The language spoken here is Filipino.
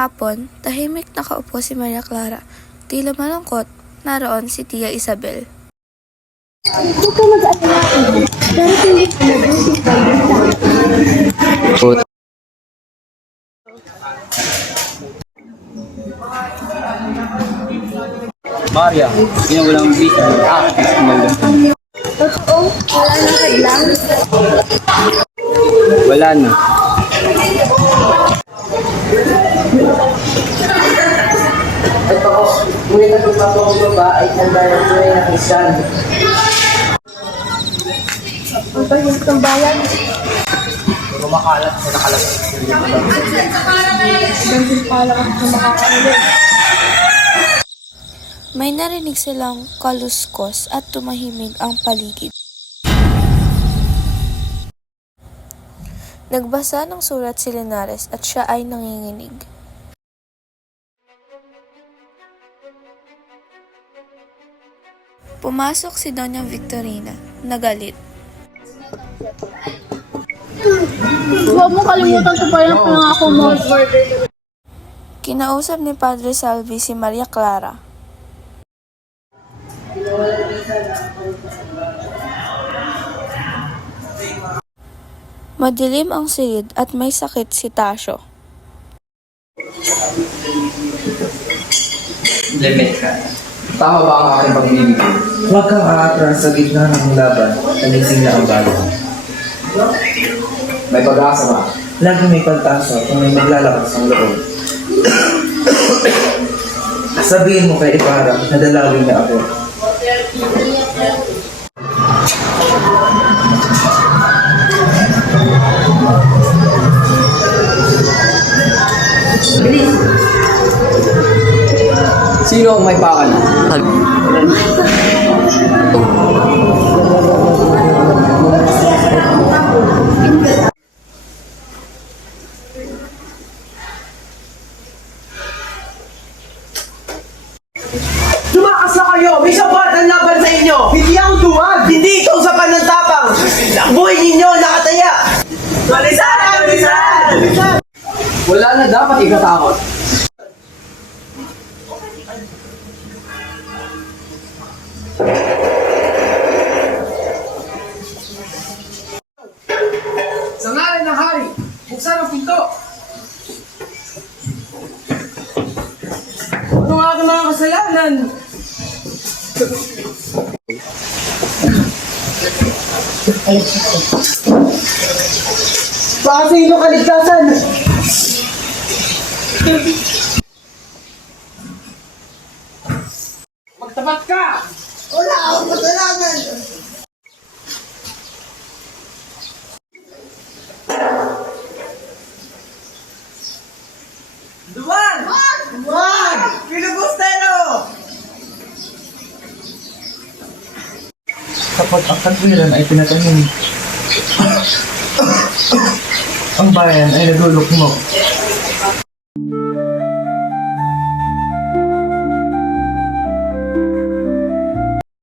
Hapon, tahimik nakaupo si Maria Clara. Tila malungkot, naroon si Tia Isabel. Huwag ka mag-alala. Darating din ang mabuting balita. Maria, yun walang visa. Totoo, wala nang kailang. Wala na. Ito ko, ngunit ang ipapakong baba ay tanda ng tunay na Kristiyan. Ang tahimik ng bayan. Kumakalat sa nakalat. Gansin pala ka sa makakarinig. May narinig silang kaluskos at tumahimig ang paligid. Nagbasa ng sulat si Linares at siya ay nanginginig. Pumasok si Doña Victorina, nagalit. Huwag mo kalimutan ito pa yung pangako mo. Kinausap ni Padre Salvi si Maria Clara. Madilim ang silid at may sakit si Tasyo. Limit ka. Tama ba ang aking pag-ibig? Huwag kang aatras sa gitna ng laban, nagising na ang bayan. May pag-asa ba? Lagi may pagtasa kung may maglalakas ng loob. Sabihin mo kay Ibarra na dalawin na ako. Sino ang may pakal? Tumakas na kayo! May sapat ang laban sa inyo! Hindi ako duwag! Hindi ikaw sa panantapang! Ang buhay ninyo nakataya! Malisan! Malisan! Wala na dapat ikatakot. Sa ngalan ng hari, buksan ang pinto! Ano nga aking mga kasalanan? Baka sa inyong kaligtasan! Magtapat ka! Wala akong kasalanan! Duwan! Duwan! Filibustero! Kapag ang katwiran ay pinatanim, ang bayan ay nagulok mo.